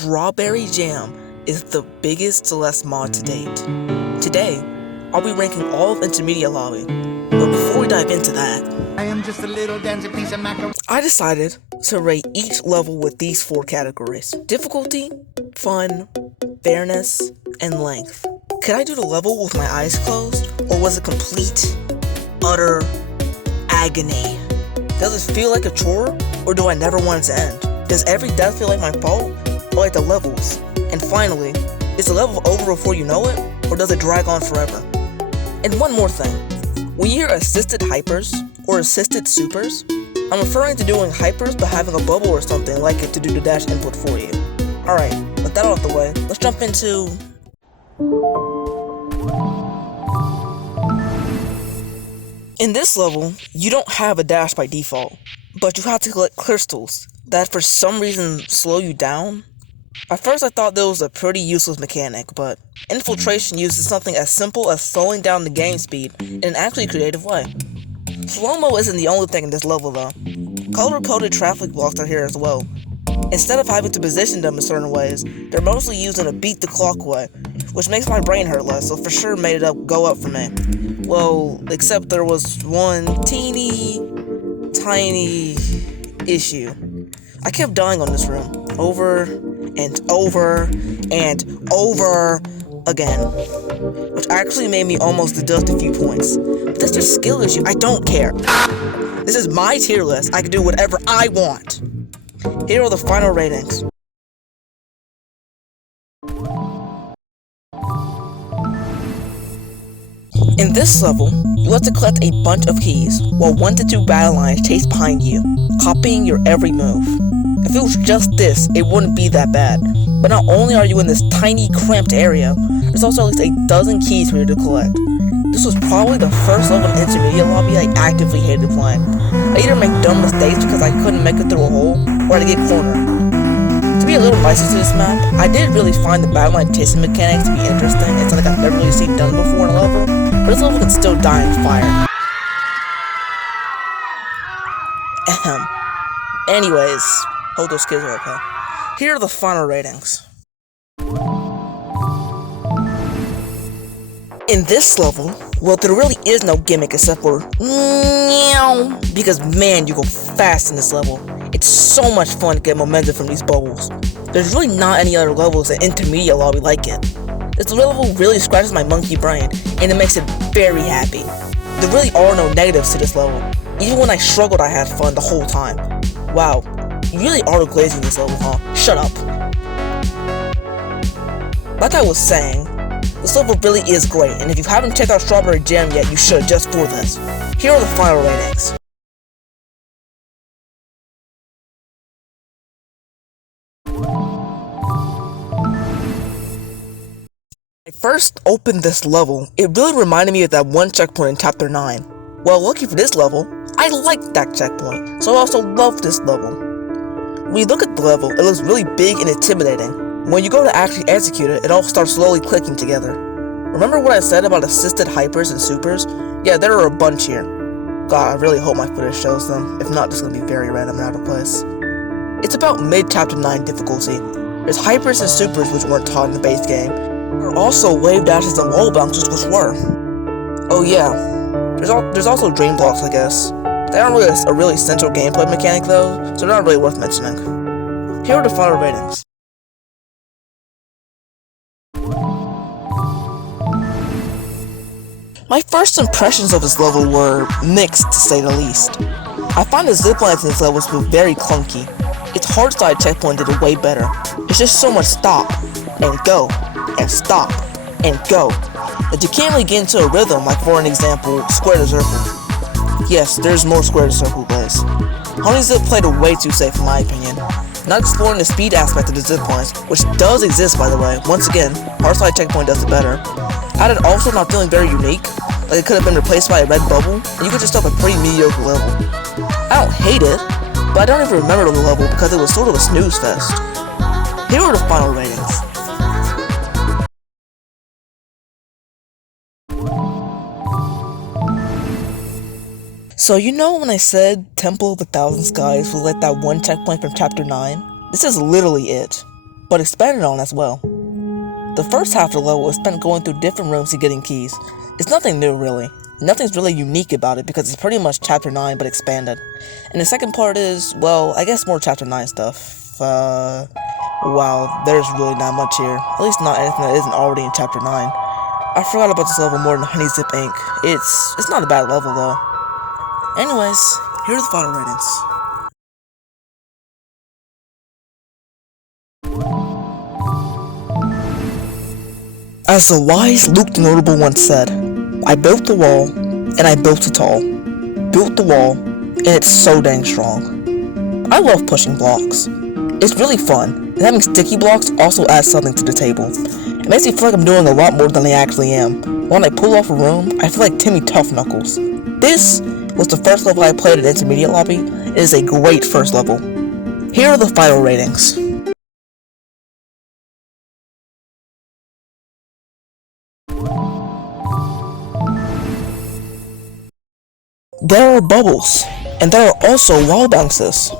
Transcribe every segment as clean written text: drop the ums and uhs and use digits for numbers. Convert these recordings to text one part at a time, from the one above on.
Strawberry Jam is the biggest Celeste mod to date. Today, I'll be ranking all of Intermediate Lobby, but before we dive into that, I am just a little dancing piece of macaroni. I decided to rate each level with these 4 categories: difficulty, fun, fairness, and length. Could I do the level with my eyes closed, or was it complete, utter agony? Does it feel like a chore, or do I never want it to end? Does every death feel like my fault, or like the levels? And finally, is the level over before you know it, or does it drag on forever? And one more thing, when you hear assisted hypers, or assisted supers, I'm referring to doing hypers but having a bubble or something like it to do the dash input for you. Alright, with that out of the way, let's jump into... In this level, you don't have a dash by default, but you have to collect crystals that for some reason slow you down. At first I thought that was a pretty useless mechanic, but infiltration uses something as simple as slowing down the game speed in an actually creative way. Slow-mo isn't the only thing in this level though. Color-coded traffic blocks are here as well. Instead of having to position them in certain ways, they're mostly used in a beat-the-clock way, which makes my brain hurt less, so for sure made it go up for me. Well, except there was one teeny, tiny issue. I kept dying on this room, over and over and over again, which actually made me almost deduct a few points. But that's just skill issue, I don't care. This is my tier list, I can do whatever I want. Here are the final ratings. In this level, you have to collect a bunch of keys, while 1 to 2 battle lines chase behind you, copying your every move. If it was just this, it wouldn't be that bad, but not only are you in this tiny, cramped area, there's also at least a dozen keys for you to collect. This was probably the first level of Intermediate Lobby I actively hated playing. I either make dumb mistakes because I couldn't make it through a hole, or I'd get cornered. To be a little nicer to this map, I did really find the battle line chasing mechanics to be interesting. It's something I've never really seen done before in a level, but this level can still die in fire. Ahem. Anyways, hope those kids are okay. Here are the final ratings. In this level, well, there really is no gimmick except for meow, because man, you go fast in this level. It's so much fun to get momentum from these bubbles. There's really not any other levels in Intermediate Lobby like it. This level really scratches my monkey brain, and it makes it very happy. There really are no negatives to this level. Even when I struggled, I had fun the whole time. Wow, you really are glazing this level, huh? Shut up. Like I was saying, this level really is great, and if you haven't checked out Strawberry Jam yet, you should just for this. Here are the final ratings. When I first opened this level, it really reminded me of that one checkpoint in Chapter 9. Well, lucky for this level, I liked that checkpoint, so I also loved this level. When you look at the level, it looks really big and intimidating. When you go to actually execute it, it all starts slowly clicking together. Remember what I said about assisted hypers and supers? Yeah, there are a bunch here. God, I really hope my footage shows them. If not, this is going to be very random and out of place. It's about mid-Chapter 9 difficulty. There's hypers and supers which weren't taught in the base game. There are also wave dashes and wall bouncers which were. Oh yeah, there's also dream blocks, I guess. They aren't really a really central gameplay mechanic though, so they're not really worth mentioning. Here are the final ratings. My first impressions of this level were mixed, to say the least. I find the ziplines in this level to be very clunky. Its hard side checkpoint did it way better. It's just so much stop, and go, and stop, and go, that you can't really get into a rhythm, like for an example, square to circle. Yes, there's more square to circle plays. Honey Zip played it way too safe in my opinion, not exploring the speed aspect of the ziplines, which does exist by the way. Once again, hard side checkpoint does it better. Added also not feeling very unique, like it could have been replaced by a red bubble, and you could just have a pretty mediocre level. I don't hate it, but I don't even remember the level because it was sort of a snooze fest. Here are the final ratings. So you know when I said Temple of a Thousand Skies was like that one checkpoint from Chapter 9? This is literally it. but expanded on as well. The first half of the level is spent going through different rooms and getting keys. It's nothing new really. Nothing's really unique about it because it's pretty much Chapter 9 but expanded. And the second part is, well, I guess more Chapter 9 stuff. Wow, there's really not much here. At least not anything that isn't already in Chapter 9. I forgot about this level more than Honey Zip Inc. It's not a bad level though. Anyways, here are the final ratings. As the wise Luke the Notable once said, I built the wall, and I built it tall. Built the wall, and it's so dang strong. I love pushing blocks. It's really fun, and having sticky blocks also adds something to the table. It makes me feel like I'm doing a lot more than I actually am. When I pull off a room, I feel like Timmy Tough Knuckles. This was the first level I played at Intermediate Lobby. It is a great first level. Here are the final ratings. There are bubbles, and there are also wall bounces.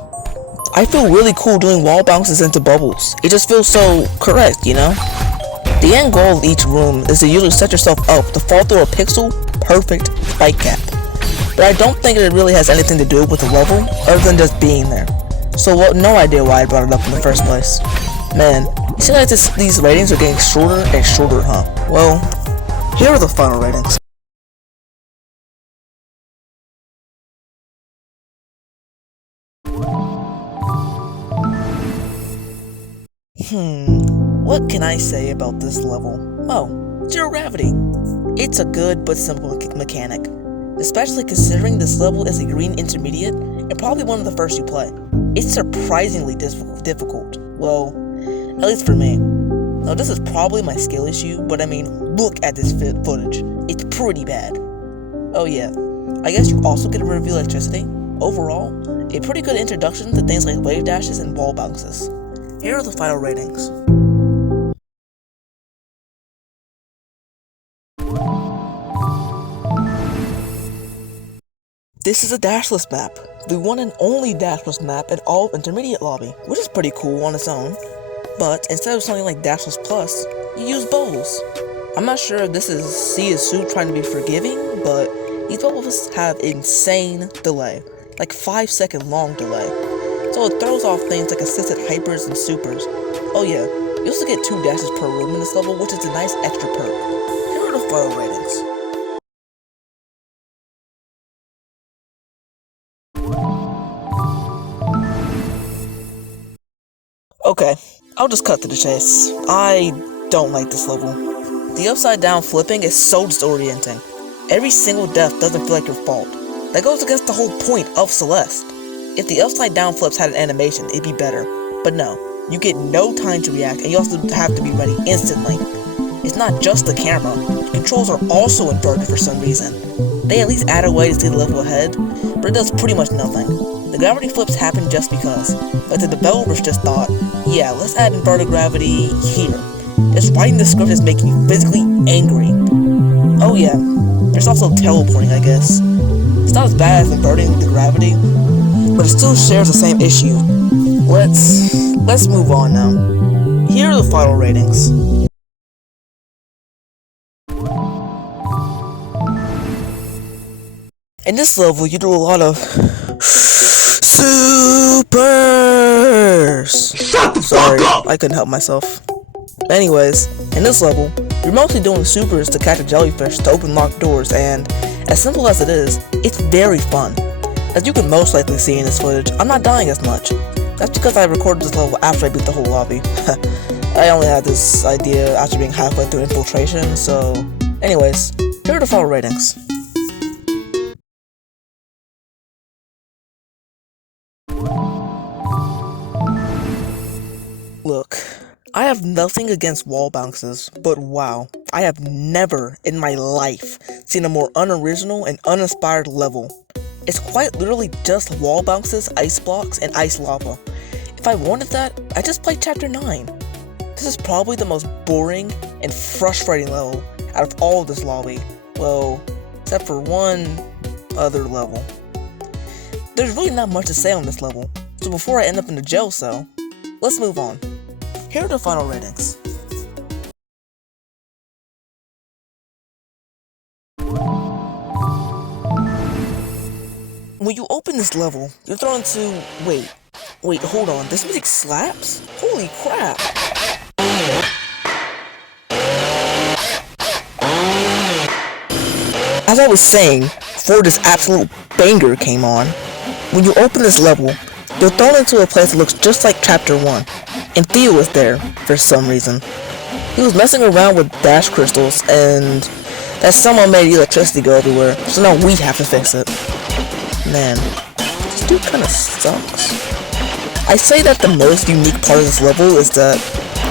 I feel really cool doing wall bounces into bubbles. It just feels so correct, you know? The end goal of each room is to usually set yourself up to fall through a pixel perfect spike cap. But I don't think it really has anything to do with the level, other than just being there. So no idea why I brought it up in the first place. Man, it seems like these ratings are getting shorter and shorter, huh? Well, here are the final ratings. What can I say about this level? Oh, zero gravity. It's a good but simple mechanic, especially considering this level is a green intermediate and probably one of the first you play. It's surprisingly difficult. Well, at least for me. Now this is probably my skill issue, but I mean, look at this footage. It's pretty bad. Oh yeah, I guess you also get a review electricity. Overall, a pretty good introduction to things like wave dashes and wall bounces. Here are the final ratings. This is a dashless map, the one and only dashless map in all of Intermediate Lobby, which is pretty cool on its own. But instead of something like Dashless Plus, you use bubbles. I'm not sure if this is CSU trying to be forgiving, but these bubbles have insane delay, like 5-second long delay. So it throws off things like assisted hypers and supers. Oh yeah, you also get 2 dashes per room in this level, which is a nice extra perk. Here are the final ratings. Okay, I'll just cut to the chase. I don't like this level. The upside down flipping is so disorienting. Every single death doesn't feel like your fault. That goes against the whole point of Celeste. If the upside down flips had an animation, it'd be better. But no, you get no time to react and you also have to be ready instantly. It's not just the camera, the controls are also inverted for some reason. They at least add a way to stay the level ahead, but it does pretty much nothing. The gravity flips happen just because, but the developers just thought, yeah, let's add inverted gravity here. Just writing the script is making me physically angry. Oh yeah, there's also teleporting, I guess. It's not as bad as inverting the gravity, but it still shares the same issue. Let's move on now. Here are the final ratings. In this level, you do a lot of supers. Shut the fuck up! I couldn't help myself. Anyways, in this level, you're mostly doing supers to catch a jellyfish to open locked doors, and as simple as it is, it's very fun. As you can most likely see in this footage, I'm not dying as much. That's because I recorded this level after I beat the whole lobby. I only had this idea after being halfway through infiltration, so... Anyways, here are the final ratings. Look, I have nothing against wall bounces, but wow, I have never in my life seen a more unoriginal and uninspired level. It's quite literally just wall bounces, ice blocks, and ice lava. If I wanted that, I'd just play Chapter 9. This is probably the most boring and frustrating level out of all of this lobby. Well, except for one other level. There's really not much to say on this level, so before I end up in the jail cell, let's move on. Here are the final ratings. When you open this level, you're thrown into... Wait, hold on. This music slaps? Holy crap! As I was saying, before this absolute banger came on, when you open this level, you're thrown into a place that looks just like Chapter 1, and Theo was there, for some reason. He was messing around with dash crystals, and that someone made electricity go everywhere, so now we have to fix it. Man, this dude kinda sucks. I say that the most unique part of this level is that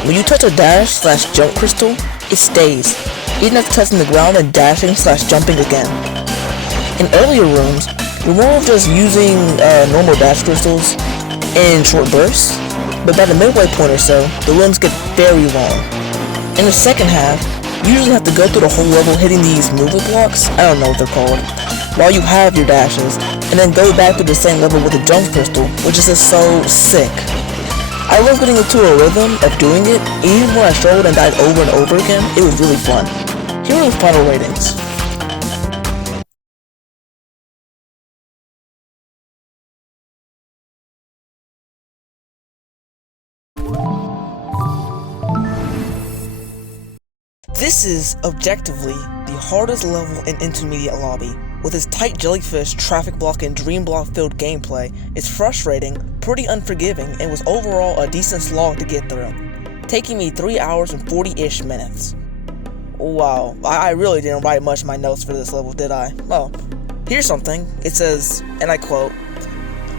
when you touch a dash/jump crystal, it stays, even after touching the ground and dashing/jumping again. In earlier rooms, you're more of just using normal dash crystals in short bursts, but by the midway point or so, the rooms get very long. In the second half, you usually have to go through the whole level hitting these movement blocks, I don't know what they're called, while you have your dashes, and then go back to the same level with a jump crystal, which is just so sick. I love getting into a rhythm of doing it, even when I struggled and died over and over again, it was really fun. Here are the final ratings. This is, objectively, the hardest level in Intermediate Lobby. With its tight jellyfish, traffic block, and dream block filled gameplay, it's frustrating, pretty unforgiving, and was overall a decent slog to get through, taking me 3 hours and 40-ish minutes. Wow, I really didn't write much in my notes for this level, did I? Well, here's something. It says, and I quote,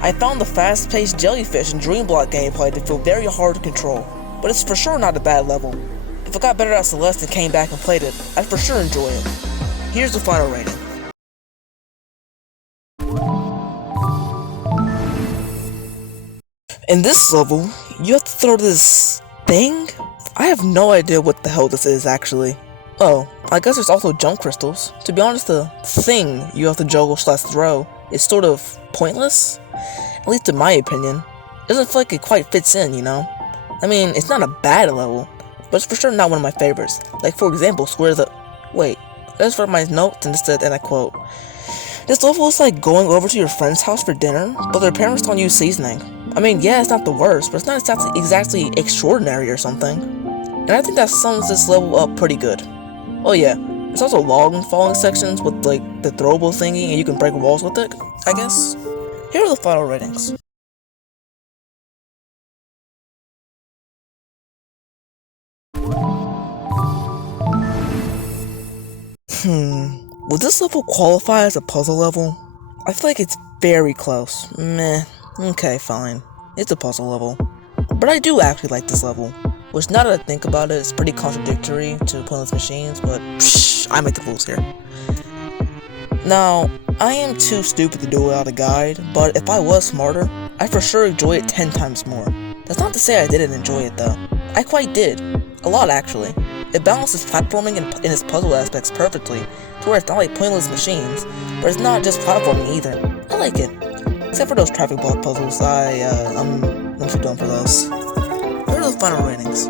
"I found the fast-paced jellyfish and dream block gameplay to feel very hard to control, but it's for sure not a bad level. If I got better at Celeste and came back and played it, I'd for sure enjoy it." Here's the final rating. In this level, you have to throw this thing? I have no idea what the hell this is, actually. Oh, I guess there's also jump crystals. To be honest, the thing you have to juggle/throw is sort of pointless, at least in my opinion. It doesn't feel like it quite fits in, you know? I mean, it's not a bad level, but it's for sure not one of my favorites. Like, for example, Wait, I just read my notes and it said, and I quote, "This level is like going over to your friend's house for dinner, but their parents don't use seasoning." I mean, yeah, it's not the worst, but it's not exactly extraordinary or something. And I think that sums this level up pretty good. Oh yeah, there's also log falling sections with like the throwable thingy and you can break walls with it, I guess. Here are the final ratings. Would this level qualify as a puzzle level? I feel like it's very close. Meh. Okay, fine. It's a puzzle level. But I do actually like this level. Which, now that I think about it, it's pretty contradictory to Pointless Machines, but psh, I make the rules here. Now, I am too stupid to do it without a guide, but if I was smarter, I'd for sure enjoy it 10 times more. That's not to say I didn't enjoy it though. I quite did. A lot, actually. It balances platforming and its puzzle aspects perfectly, to where it's not like Pointless Machines, but it's not just platforming either. I like it. Except for those traffic block puzzles, I'm too dumb for those. What are the final ratings?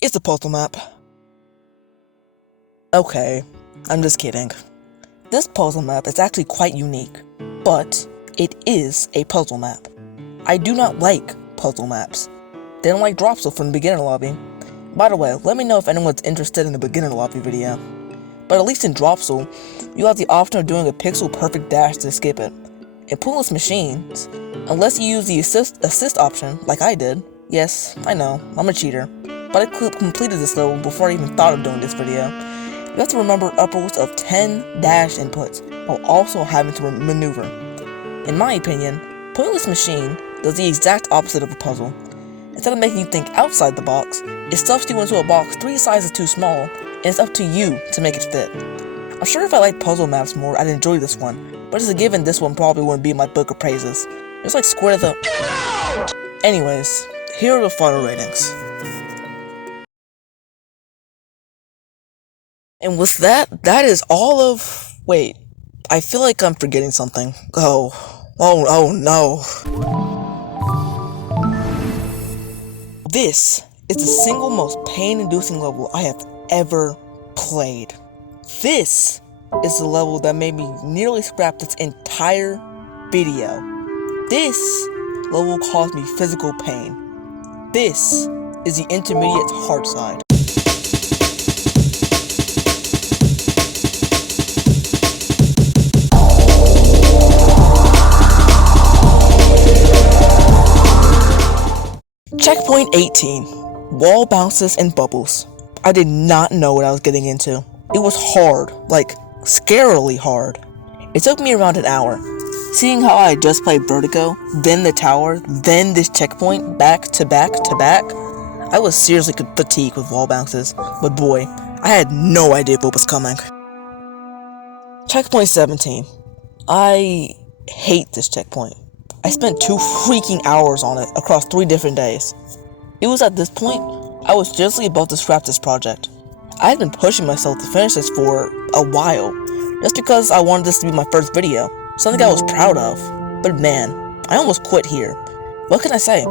It's a puzzle map. Okay, I'm just kidding. This puzzle map is actually quite unique, but it is a puzzle map. I do not like puzzle maps. They don't like Dropsel from the beginner lobby. By the way, let me know if anyone's interested in the beginner lobby video. But at least in Dropsel, you have the option of doing a pixel perfect dash to skip it. In Pointless Machines, unless you use the assist option, like I did, yes, I know, I'm a cheater, but I completed this level before I even thought of doing this video. You have to remember upwards of 10 dash inputs, while also having to maneuver. In my opinion, Pointless Machine does the exact opposite of a puzzle. Instead of making you think outside the box, it stuffs you into a box 3 sizes too small, and it's up to you to make it fit. I'm sure if I liked puzzle maps more, I'd enjoy this one, but it's a given this one probably wouldn't be in my book of praises. It's like Square the... Anyways, here are the final ratings. And with that is all of... Wait, I feel like I'm forgetting something. Oh no. This is the single most pain-inducing level I have ever played. This is the level that made me nearly scrap this entire video. This level caused me physical pain. This is the intermediate hard side. Checkpoint 18. Wall bounces and bubbles. I did not know what I was getting into. It was hard, like scarily hard. It took me around an hour. Seeing how I had just played Vertigo, then the tower, then this checkpoint, back to back to back, I was seriously fatigued with wall bounces, but boy, I had no idea what was coming. Checkpoint 17. I hate this checkpoint. I spent 2 freaking hours on it across 3 different days. It was at this point, I was seriously about to scrap this project. I had been pushing myself to finish this for a while, just because I wanted this to be my first video, something I was proud of. But man, I almost quit here. What can I say?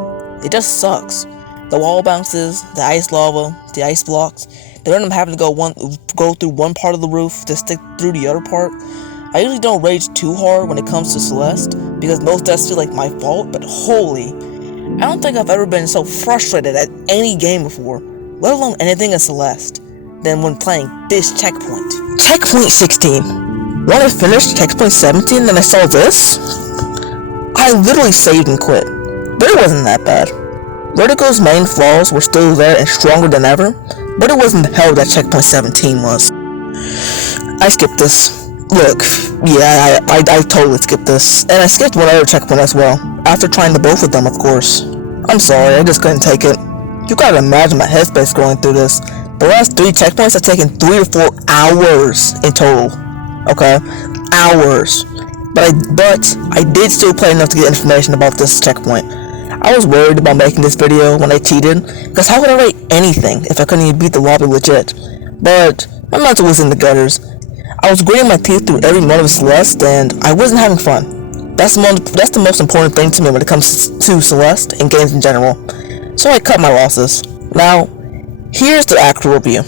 It just sucks. The wall bounces, the ice lava, the ice blocks, the random having to go through one part of the roof to stick through the other part. I usually don't rage too hard when it comes to Celeste, because most deaths feel like my fault, but holy, I don't think I've ever been so frustrated at any game before, let alone anything in Celeste, than when playing this checkpoint. Checkpoint 16. When I finished checkpoint 17 and I saw this, I literally saved and quit, but it wasn't that bad. Vertigo's main flaws were still there and stronger than ever, but it wasn't the hell that checkpoint 17 was. I skipped this. Look, yeah, I totally skipped this, and I skipped one other checkpoint as well, after trying the both of them, of course. I'm sorry, I just couldn't take it. You gotta imagine my headspace going through this. The last 3 checkpoints have taken 3 to 4 hours in total, okay? Hours. But I did still play enough to get information about this checkpoint. I was worried about making this video when I cheated, because how would I rate anything if I couldn't even beat the lobby legit? But my mental was in the gutters. I was gritting my teeth through every moment of Celeste, and I wasn't having fun. That's the most important thing to me when it comes to Celeste and games in general. So I cut my losses. Now, here's the actual review.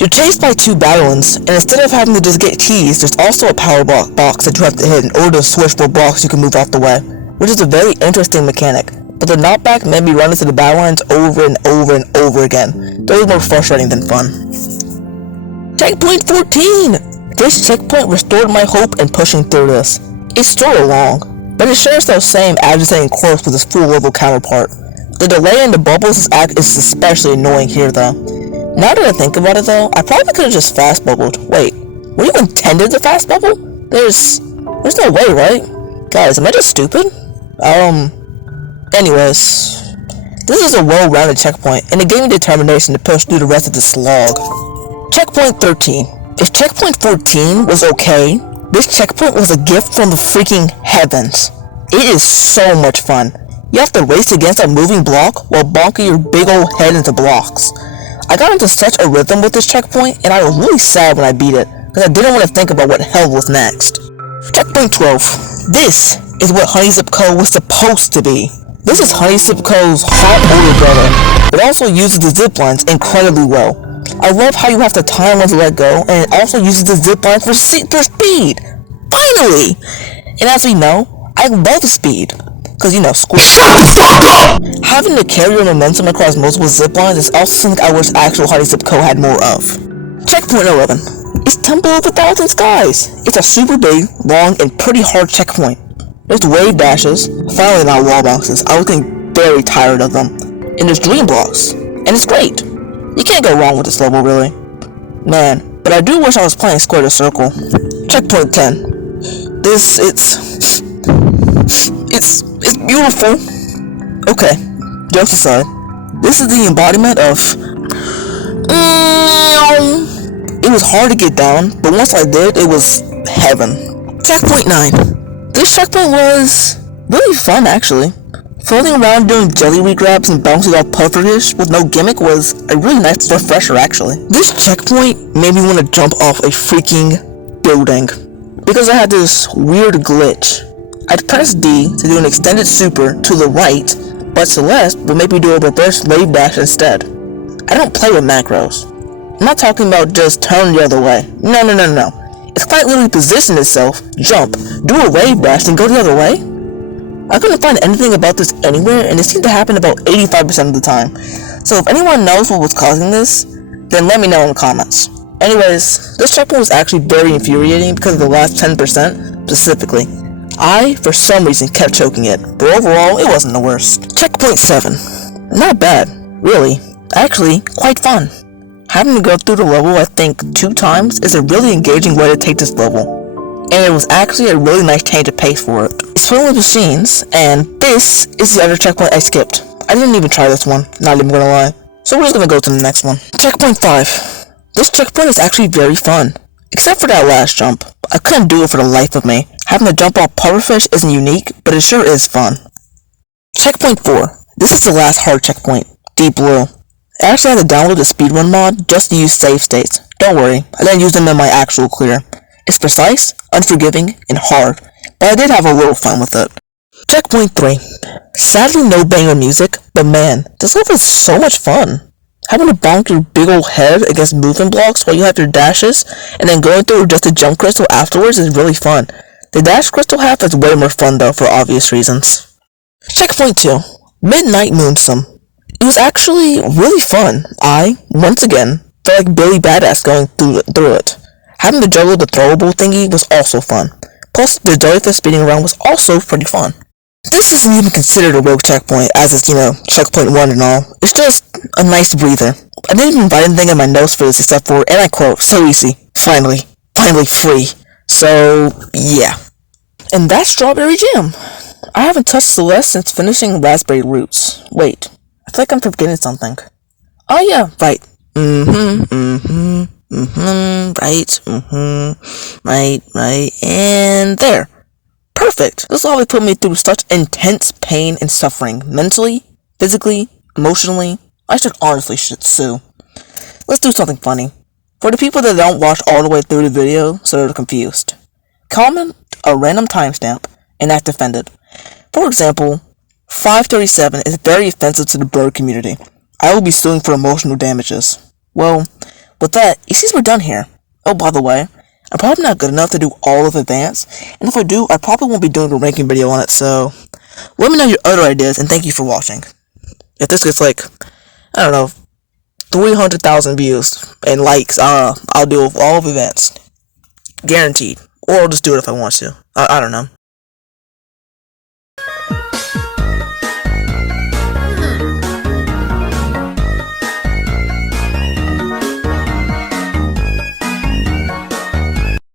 You're chased by 2 Battlins, and instead of having to just get keys, there's also a power box that you have to hit in order to switch for blocks you can move out the way, which is a very interesting mechanic. But the knockback made me run into the Battlines over and over and over again. That was more frustrating than fun. Checkpoint 14! This checkpoint restored my hope in pushing through this. It's still long, but it shares those same agitating quirks with its full level counterpart. The delay in the bubbles is especially annoying here though. Now that I think about it though, I probably could have just fast bubbled. Wait, were you intended to fast bubble? There's no way, right? Guys, am I just stupid? Anyways, this is a well-rounded checkpoint, and it gave me determination to push through the rest of the slog. Checkpoint 13. If checkpoint 14 was okay, this checkpoint was a gift from the freaking heavens. It is so much fun. You have to race against a moving block while bonking your big old head into blocks. I got into such a rhythm with this checkpoint, and I was really sad when I beat it, because I didn't want to think about what hell was next. Checkpoint 12. This is what Honey Zip Co. was supposed to be. This is Honey Zip Co.'s hot older brother. It also uses the zip lines incredibly well. I love how you have to time when to let go, and it also uses the zip line for speed. Finally! And as we know, I love speed. Cause school. Shut the fuck up! Having to carry your momentum across multiple zip lines is also something I wish actual Honey Zip Co. had more of. Checkpoint 11. It's Temple of 1,000 Skies. It's a super big, long, and pretty hard checkpoint. There's wave dashes, finally not wall bounces. I was getting very tired of them. And there's dream blocks. And it's great. You can't go wrong with this level, really. Man, but I do wish I was playing Square to Circle. Checkpoint 10. It's beautiful. Okay, jokes aside, this is the embodiment of... It was hard to get down, but once I did, it was heaven. Checkpoint 9. This checkpoint was really fun, actually. Floating around doing jelly regrabs and bouncing off pufferish with no gimmick was a really nice refresher, actually. This checkpoint made me want to jump off a freaking building. because I had this weird glitch. I'd press D to do an extended super to the right, but Celeste would make me do a reverse wave dash instead. I don't play with macros. I'm not talking about just turn the other way. No. It's quite literally position itself, jump, do a wave dash, and go the other way. I couldn't find anything about this anywhere, and it seemed to happen about 85% of the time. So if anyone knows what was causing this, then let me know in the comments. Anyways, this checkpoint was actually very infuriating because of the last 10% specifically. I, for some reason, kept choking it, but overall, it wasn't the worst. Checkpoint 7. Not bad, really. Actually, quite fun. Having to go through the level, I think, 2 times is a really engaging way to take this level. And it was actually a really nice change of pace for it. It's filled with machines, and this is the other checkpoint I skipped. I didn't even try this one, not even gonna lie. So we're just gonna go to the next one. Checkpoint 5. This checkpoint is actually very fun. Except for that last jump. I couldn't do it for the life of me. Having to jump off pufferfish isn't unique, but it sure is fun. Checkpoint 4. This is the last hard checkpoint. Deep Blue. I actually had to download the speedrun mod just to use save states. Don't worry, I didn't use them in my actual clear. It's precise, unforgiving, and hard, but I did have a little fun with it. Checkpoint 3. Sadly no banger music, but man, this level is so much fun. Having to bonk your big old head against movement blocks while you have your dashes, and then going through just a jump crystal afterwards is really fun. The dash crystal half is way more fun though, for obvious reasons. Checkpoint 2. Midnight Moonsum. It was actually really fun. I, once again, felt like Billy Badass going through it. Having to juggle the throwable thingy was also fun. Plus, the jellyfish spinning around was also pretty fun. This isn't even considered a rogue checkpoint, as it's, checkpoint 1 and all. It's just a nice breather. I didn't even write anything in my notes for this except for, and I quote, so easy. Finally free. So, yeah. And that's Strawberry Jam. I haven't touched Celeste since finishing Raspberry Roots. Wait, I feel like I'm forgetting something. Oh yeah, right. Right, and there. Perfect. This always put me through such intense pain and suffering, mentally, physically, emotionally. I should honestly sue. Let's do something funny. For the people that don't watch all the way through the video, so they're confused. Comment a random timestamp and act offended. For example, 5:37 is very offensive to the bird community. I will be suing for emotional damages. Well, with that, it seems we're done here. Oh, by the way, I'm probably not good enough to do all of Advance, and if I do, I probably won't be doing a ranking video on it, so let me know your other ideas, and thank you for watching. If this gets 300,000 views and likes, I'll do all of Advance. Guaranteed. Or I'll just do it if I want to. I don't know.